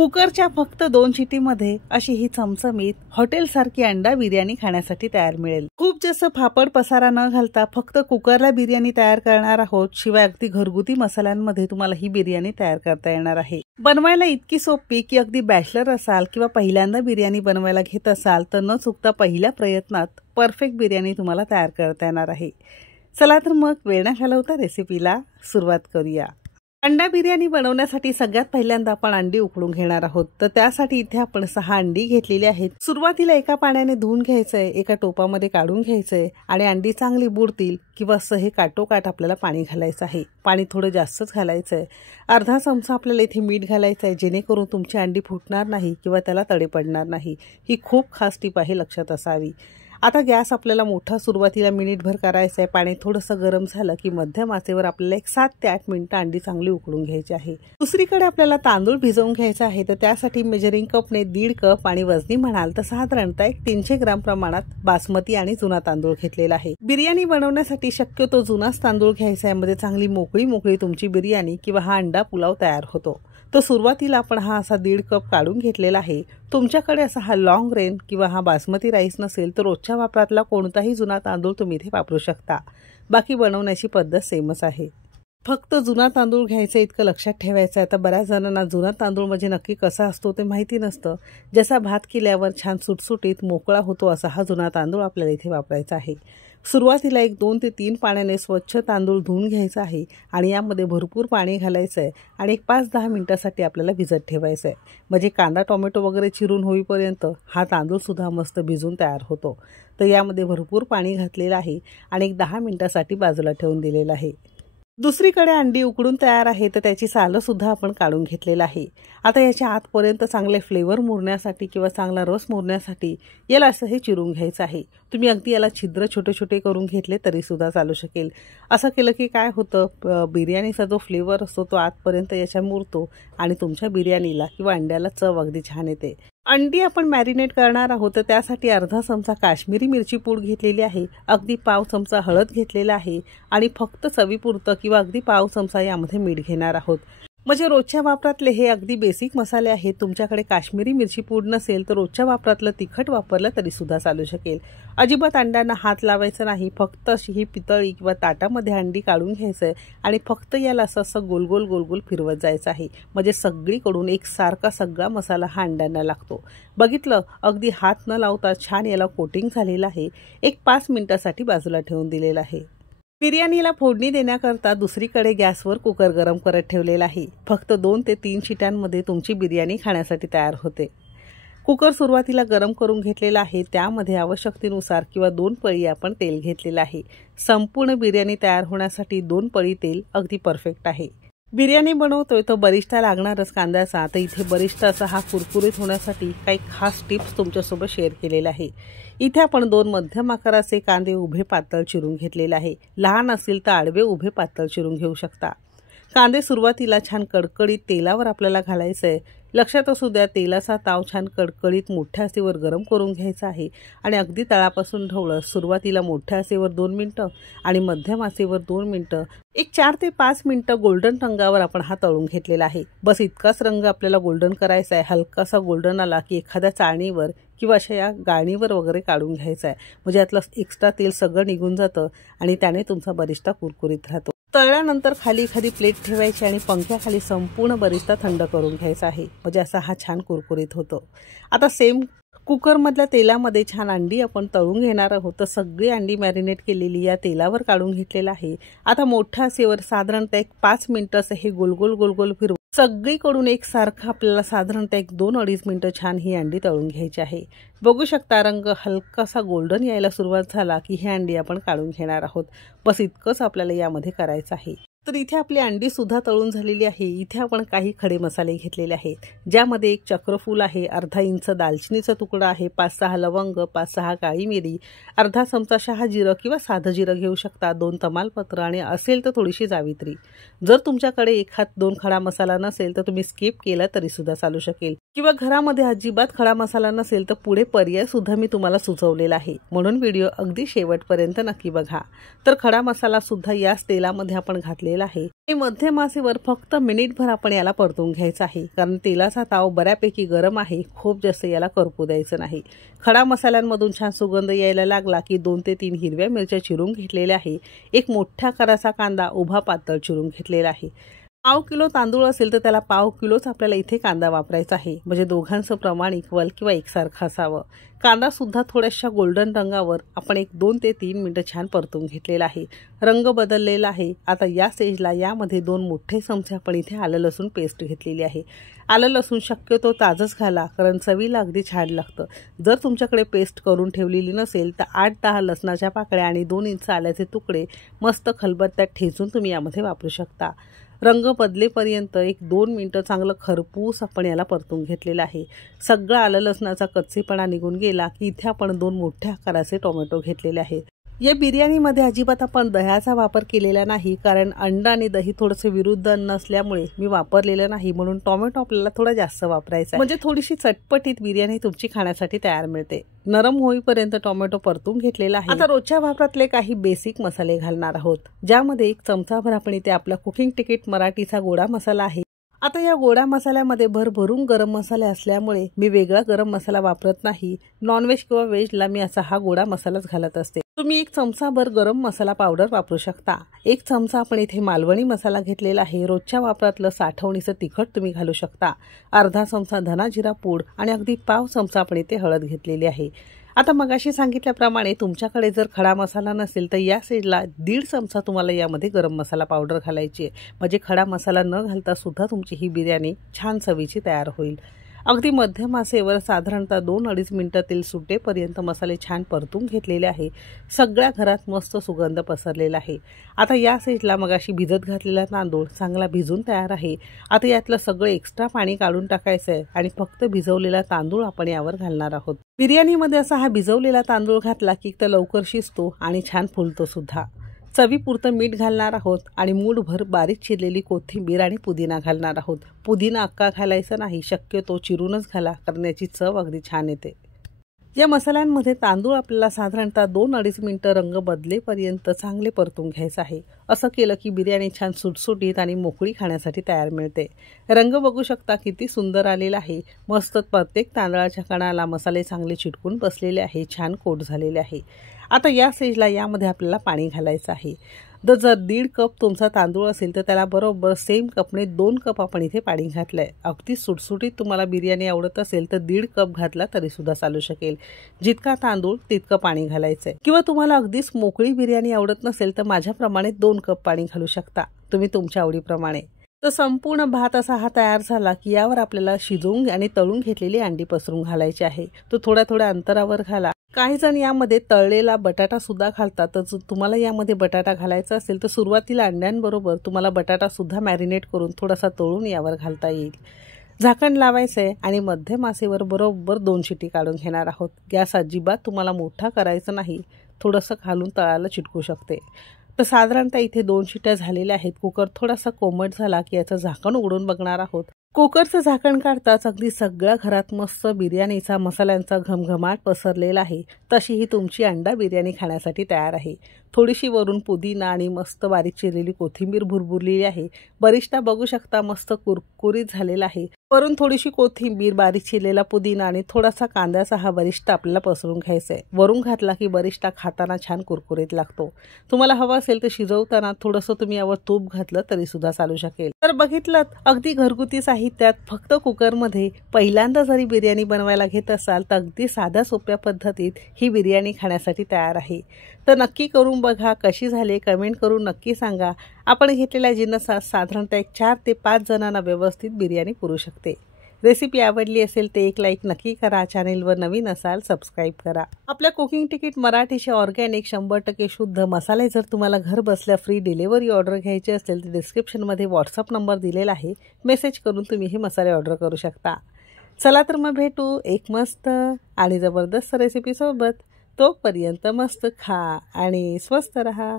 कुकरच्या फक्त 2 शिटीमध्ये अशी ही चमचमीत हॉटेलसारखी अंडा बिर्याणी खाण्यासाठी तयार मिळेल। खूप जास्त फापड पसारा न घालता फक्त कुकरला बिर्याणी तयार करणार आहोत। शिवाय अगदी घरगुती मसाल्यांमध्ये तुम्हाला ही बिर्याणी तयार करता येणार आहे। बनवायला इतकी सोपी की अगदी बॅचलर असाल किंवा पहिल्यांदा बिर्याणी बनवायला घेत असाल तर न चुकता पहिल्या प्रयत्नात परफेक्ट बिर्याणी तुम्हाला तयार करता येणार आहे। चला तर मग वेळ न घालवता रेसिपीला सुरुवात करूया। अंडा बिर्याणी बनवण्यासाठी सगळ्यात पहिल्यांदा आपण अंडी उकडून घेणार आहोत। तर त्यासाठी इथे आपण 6 अंडी घेतलेली आहेत। सुरुवातीला एका पाण्याने धुवून घ्यायचंय, एका टोपामध्ये काढून घ्यायचंय आणि अंडी चांगली बुडतील किंवा असं हे काटोकाट आपल्याला पाणी घालायचं आहे। पाणी थोडं जास्तच घालायचंय। अर्धा चमचा आपल्याला इथे मीठ घालायचं आहे, जेणेकरून तुमची अंडी फुटणार नाही किंवा त्याला तडे पडणार नाही। ही खूप खास टिप आहे, लक्षात असावी। आता गॅस आपल्याला मोठा सुरुवातीला मिनिटभर करायचा आहे। पाणी थोडंसं गरम झालं की मध्यम आचेवर आपल्याला 7 ते 8 मिनिटं अंडी चांगली उकडून घ्यायची आहे। दुसरीकडे आपल्याला तांदूळ भिजवून घ्यायचा आहे। तर त्यासाठी मेजरिंग कपने 1.5 कप आणि वजनी म्हणाल तर साधारणतः 300 ग्राम प्रमाणात बासमती आणि जुना तांदूळ घेतलेला आहे। बिर्याणी बनवण्यासाठी शक्यतो जुनाच तांदूळ घ्यायचा आहे, म्हणजे चांगली मोकळी तुमची बिर्याणी किंवा हा अंडा पुलाव तयार होतो। तर सुरुवातीला आपण हा असा 1.5 कप काढून घेतलेला आहे। तुमच्याकडे असा हा लॉंग रेन किंवा हा बासमती राईस नसेल तर रोजच्या वापरातला कोणताही जुना तांदूळ तुम्ही इथे वापरू शकता। बाकी बनवण्याची पद्धत सेमच आहे। फक्त जुना तांदूळ घ्यायचा इतकं लक्षात ठेवायचं आहे। आता बऱ्याच जणांना जुना तांदूळ म्हणजे नक्की कसा असतो ते माहिती नसतं। जसा भात केल्यावर छान सुटसुटीत मोकळा होतो असा हा जुना तांदूळ आपल्याला इथे वापरायचा आहे। सुरुवातीला 2 ते 3 पाण्याने स्वच्छ तांदूळ धुवून घ्यायचा आहे आणि यामध्ये भरपूर पाणी घालायचं आहे आणि 5-10 मिनिटांसाठी आपल्याला भिजत ठेवायचं आहे। म्हणजे कांदा टोमॅटो वगैरे चिरून होईपर्यंत हा तांदूळ सुद्धा मस्त भिजून तयार होतो। तर यामध्ये भरपूर पाणी घातलेलं आहे आणि 10 मिनिटांसाठी बाजूला ठेवून दिलेलं आहे। दुसरीकडे अंडी उकडून तयार आहे, तर त्याची सालं सुद्धा आपण काढून घेतलेलं आहे। आता याच्या आतपर्यंत चांगले फ्लेवर मुरण्यासाठी किंवा चांगला रस मुरण्यासाठी याला असं हे चिरून घ्यायचं आहे। तुम्ही अगदी याला छिद्र छोटे छोटे करून घेतले तरी सुद्धा चालू शकेल। असं केलं की काय होतं, बिर्याणीचा जो फ्लेवर असतो तो आतपर्यंत याच्या मुरतो आणि तुमच्या बिर्याणीला किंवा अंड्याला चव अगदी छान येते। अंडी आपण मॅरिनेट करणार आहोत, तर त्यासाठी अर्धा चमचा काश्मीरी मिरची पूड घेतलेली आहे, अगदी पाव चमचा हळद घेतलेला आहे आणि फक्त चवीपुरतं किंवा अगदी पाव चमचा यामध्ये मीठ घेणार आहोत। म्हणजे रोजच्या वापरातले हे अगदी बेसिक मसाले आहेत। तुमच्याकडे काश्मीरी मिरची पूड नसेल तर रोजच्या वापरातलं तिखट वापरलं तरी सुद्धा चालू शकेल। अजिबात अंड्यांना हात लावायचा नाही। फक्त अशी ही पितळी किंवा ताटामध्ये अंडी काढून घ्यायचंय आणि फक्त याला असं गोल गोल फिरवत जायचं आहे। म्हणजे सगळीकडून एकसारखा सगळा मसाला हा अंड्यांना लागतो। बघितलं, अगदी हात न लावता छान याला कोटिंग झालेलं आहे। 5 मिनिटांसाठी बाजूला ठेवून दिलेलं आहे। बिर्याणीला फोडणी देण्याकरता दुसरीकडे गॅसवर कुकर गरम करत ठेवलेला आहे। फक्त 2 ते 3 शिट्यांमध्ये तुमची बिर्याणी खाण्यासाठी तयार होते। कुकर सुरुवातीला गरम करून घेतलेला आहे। त्यामध्ये आवश्यकतेनुसार किंवा 2 पळी आपण तेल घेतलेलं आहे। संपूर्ण बिर्याणी तयार होण्यासाठी 2 पळी तेल अगदी परफेक्ट आहे। बिर्याणी बनवतोय तो बरिस्टा लागणारच कांद्याचा। तर इथे बरिस्टाचा हा कुरकुरीत होण्यासाठी काही खास टिप्स तुमच्यासोबत शेअर केलेले आहे। इथे आपण 2 मध्यम आकाराचे कांदे उभे पातळ चिरून घेतलेले आहे। लहान असतील तर आडवे उभे पातळ चिरून घेऊ शकता। कांदे सुरुवातीला छान कडकडीत तेलावर आपल्याला घालायचं आहे। लक्षात असू द्या, तेलाचा ताव छान कडकडीत मोठ्या आचेवर गरम करून घ्यायचा आहे आणि अगदी तळापासून ढवळत सुरुवातीला मोठ्या आचेवर 2 मिनिटं आणि मध्यम आचेवर 2 मिनिटं 4 ते 5 मिनिटं गोल्डन रंगावर आपण हा तळून घेतलेला आहे। बस इतकाच रंग आपल्याला गोल्डन करायचा आहे। हलकासा गोल्डन आला की एखाद्या चाळणीवर किंवा अशा या गाळणीवर वगैरे काढून घ्यायचा आहे। म्हणजे यातलं एक्स्ट्रा तेल सगळं निघून जातं आणि त्याने तुमचा बरिस्टा कुरकुरीत राहतो। तळल्यानंतर खाली एखादी प्लेट ठेवायची आणि पंख्याखाली संपूर्ण बरिस्टा थंड करून घ्यायचा आहे। म्हणजे असा हा छान कुरकुरीत होतो। आता सेम कुकरमधल्या तेलामध्ये छान अंडी आपण तळून घेणार आहोत। तर सगळी अंडी मॅरिनेट केलेली या तेलावर काढून घेतलेलं आहे। आता मोठ्या आचेवर साधारणतः 5 मिनिटं असं हे गोल फिरवून सगळीकडून एकसारखं आपल्याला साधारणतः 2-2.5 मिनिटं छान ही अंडी तळून घ्यायची आहे। बघू शकता, रंग हलकासा गोल्डन यायला सुरुवात झाला की ही अंडी आपण काढून घेणार आहोत। बस इतकंच आपल्याला यामध्ये करायचं आहे। तर इथे आपली अंडी सुद्धा तळून झालेली आहे। इथे आपण काही खडे मसाले घेतलेले आहेत, ज्यामध्ये 1 चक्रफूल आहे, अर्धा इंच दालचिनीचा तुकडा आहे, 5-6 लवंग, 5-6 काळी मिरी, अर्धा चमचा शहा जिरं किंवा साधं जिरं घेऊ शकता, 2 तमालपत्र आणि असेल तर थोडीशी जावित्री। जर तुमच्याकडे 1-2 खडा मसाला नसेल तर तुम्ही स्किप केला तरी सुद्धा चालू शकेल किंवा घरामध्ये अजिबात खडा मसाला नसेल तर पुढे पर्याय सुद्धा मी तुम्हाला सुचवलेला आहे। म्हणून व्हिडिओ अगदी शेवटपर्यंत नक्की बघा। तर खडा मसाला सुद्धा याच तेलामध्ये आपण घातलेला घेतलेला आहे आणि मध्यम आचेवर फक्त मिनिटभर आपण याला परतून घ्यायचं आहे, कारण तेलाचा ताव बऱ्यापैकी गरम आहे. खूप जास्त याला करपू द्यायचं नाही. खडा मसाल्यांमधून छान सुगंध यायला लागला की 2 ते 3 हिरव्या मिरच्या चिरून घेतलेल्या आहे. एक मोठ्या आकाराचा कांदा उभा पातळ चिरून घेतलेला आहे. पाव किलो तांदूळ असेल तर त्याला पाव किलोच आपल्याला इथे कांदा वापरायचा आहे, म्हणजे दोघांचं प्रमाण इक्वल किंवा एकसारखं असावं. कांदा सुद्धा थोड्याशा गोल्डन रंगावर आपण 2 ते 3 मिनिटं छान परतून घेतलेला आहे. रंग बदललेला आहे. आता या स्टेजला यामध्ये 2 मोठे चमचे आपण इथे आलं लसूण पेस्ट घेतलेली आहे. आलं लसूण शक्यतो ताजंच घाला, कारण चवीला अगदी छान लागतं. जर तुमच्याकडे पेस्ट करून ठेवलेली नसेल तर 8-10 लसणाच्या पाकळ्या आणि 2 इंच आल्याचे तुकडे मस्त खलबत्त्यात ठेचून तुम्ही यामध्ये वापरू शकता. रंग बदलेपर्यंत 1-2 मिनिटं चांगलं खरपूस आपण याला परतून घेतलेलं आहे. सगळं आलं लसणाचा कच्चेपणा निघून गेला की इथे आपण 2 मोठ्या आकाराचे टोमॅटो घेतलेले आहेत. या बिर्याणीमध्ये अजिबात आपण दह्याचा वापर केलेला नाही, कारण अंडा आणि दही थोडंसं विरुद्ध अन्न असल्यामुळे मी वापरलेलं नाही, म्हणून टोमॅटो आपल्याला थोडा जास्त वापरायचा आहे, म्हणजे थोडीशी चटपटीत बिर्याणी तुमची खाण्यासाठी तयार मिळते. नरम होईपर्यंत टोमॅटो परतून घेतलेला आहे. आता रोजच्या वापरातले काही बेसिक मसाले घालणार आहोत, ज्यामध्ये 1 चमचाभर आपण इथे आपला कुकिंग तिकीट मराठीचा गोडा मसाला आहे. आता या गोडा मसाल्यामध्ये भरभरून गरम मसाले असल्यामुळे मी वेगळा गरम मसाला वापरत नाही. नॉनव्हेज किंवा व्हेजला मी असा हा गोडा मसालाच घालत असते. तुम्ही 1 चमचाभर गरम मसाला पावडर वापरू शकता. 1 चमचा आपण इथे मालवणी मसाला घेतलेला आहे. रोजच्या वापरातलं साठवणीचं तिखट तुम्ही घालू शकता. अर्धा चमचा धना जिरा पूड आणि अगदी पाव चमचा आपण इथे हळद घेतलेली आहे. आता मगाशी सांगितल्याप्रमाणे तुमच्याकडे जर खडा मसाला नसेल तर या साईडला 1.5 चमचा तुम्हाला यामध्ये गरम मसाला पावडर घालायची आहे, म्हणजे खडा मसाला न घालता सुद्धा तुमची ही बिर्याणी छान चवीची तयार होईल. अगदी मध्यम आचेवर साधारणतः 2-2.5 मिनिटं तेल सुटेपर्यंत मसाले छान परतून घेतलेले आहे. सगळ्या घरात मस्त सुगंध पसरलेला आहे. आता या साईडला मगाशी भिजत घातलेला तांदूळ चांगला भिजून तयार आहे. आता यातलं सगळं एक्स्ट्रा पाणी काढून टाकायचं आहे आणि फक्त भिजवलेला तांदूळ आपण यावर घालणार आहोत. बिर्याणीमध्ये असा हा भिजवलेला तांदूळ घातला की तर लवकर शिजतो आणि छान फुलतो सुद्धा. चवीपुरतं मीठ घालणार आहोत आणि मूठभर बारीक चिरलेली कोथिंबीर आणि पुदिना घालणार आहोत. पुदिना अक्का घालायचा नाही, शक्यतो चिरूनच घाला, कारण याची चव अगदी छान येते. या मसाल्यांमध्ये तांदूळ आपल्याला साधारणतः 2-2.5 मिनिटं रंग बदलेपर्यंत चांगले परतून घ्यायचं आहे. असं केलं की बिर्याणी छान सुटसुटीत आणि मोकळी खाण्यासाठी तयार मिळते. रंग बघू शकता किती सुंदर आलेला आहे. मस्त प्रत्येक तांदळाच्या कणाला मसाले चांगले चिटकून बसलेले आहे, छान कोट झालेले आहे. आता या स्टेजला यामध्ये आपल्याला पाणी घालायचं आहे. जर 1.5 कप तुमचा तांदूळ असेल तर त्याला बरोबर सेम कपने 2 कप आपण इथे पाणी घातलंय. अगदी सुटसुटीत तुम्हाला बिर्याणी आवडत असेल तर 1.5 कप घातला तरी सुद्धा चालू शकेल. जितका तांदूळ तितकं पाणी घालायचंय. किंवा तुम्हाला अगदीच मोकळी बिर्याणी आवडत नसेल तर माझ्याप्रमाणे 2 कप पाणी घालू शकता तुम्ही तुमच्या आवडीप्रमाणे. तर संपूर्ण भात असा हा तयार झाला की यावर आपल्याला शिजवून आणि तळून घेतलेली अंडी पसरून घालायची आहे. तो थोड्या अंतरावर घाला. काही जण यामध्ये तळलेला बटाटा सुद्धा घालतात, तर तुम्हाला यामध्ये बटाटा घालायचा असेल तर सुरुवातीला अंड्यांबरोबर तुम्हाला बटाटा सुद्धा मॅरिनेट करून थोडासा तळून यावर घालता येईल. झाकण लावायचंय आणि मध्यम आचेवर बरोबर 2 शिटी काढून घेणार आहोत. गॅस अजिबात तुम्हाला मोठा करायचा नाही, थोडंसं खालून तळाला चिटकू शकते. तर साधारणतः इथे 2 शिट्या झालेल्या आहेत. कुकर थोडासा कोमट झाला की याचं झाकण उघडून बघणार आहोत. कुकरचं झाकण काढताच अगदी सगळ्या घरात मस्त बिर्याणीचा मसाल्यांचा घमघमाट पसरलेला आहे. तशी ही तुमची अंडा बिर्याणी खाण्यासाठी तयार आहे. थोडीशी वरून पुदिना आणि मस्त बारीक चिरलेली कोथिंबीर भुरभुरलेली आहे. बरिष्टा बघू शकता मस्त कुरकुरीत झालेला आहे. वरून थोडीशी कोथिंबीर, बारीक चिरलेला पुदिना आणि थोडासा कांद्याचा हा बरिष्टा आपल्याला पसरून घ्यायचा आहे. वरून घातला की बरिष्टा खाताना छान कुरकुरीत लागतो. तुम्हाला हवा असेल तर शिजवताना थोडंसं तुम्ही यावर तूप घातलं तरी सुद्धा चालू शकेल. तर बघितलं, अगदी घरगुती साहित्यात फक्त कुकरमध्ये पहिल्यांदा जरी बिर्याणी बनवायला घेत असाल तर अगदी साध्या सोप्या पद्धतीत ही बिर्याणी खाण्यासाठी तयार आहे. तर नक्की करून बघा, कशी झाली कमेंट करून नक्की सांगा. आपण घेतलेल्या जिन्नसात साधारणतः 4 ते 5 जणांना व्यवस्थित बिर्याणी पुरू शकते. रेसिपी आवडली असेल तर एक लाईक नक्की करा. चॅनेलवर नवीन असाल सबस्क्राईब करा. आपल्या कुकिंग तिकीट मराठीचे ऑर्गॅनिक 100% शुद्ध मसाले जर तुम्हाला घर बसल्या फ्री डिलिव्हरी ऑर्डर घ्यायची असेल तर डिस्क्रिप्शनमध्ये व्हॉट्सअप नंबर दिलेला आहे. मेसेज करून तुम्ही हे मसाले ऑर्डर करू शकता. चला तर मग भेटू एक मस्त आणि जबरदस्त रेसिपी सोबत. तोपर्यंत मस्त खा आणि स्वस्त रहा.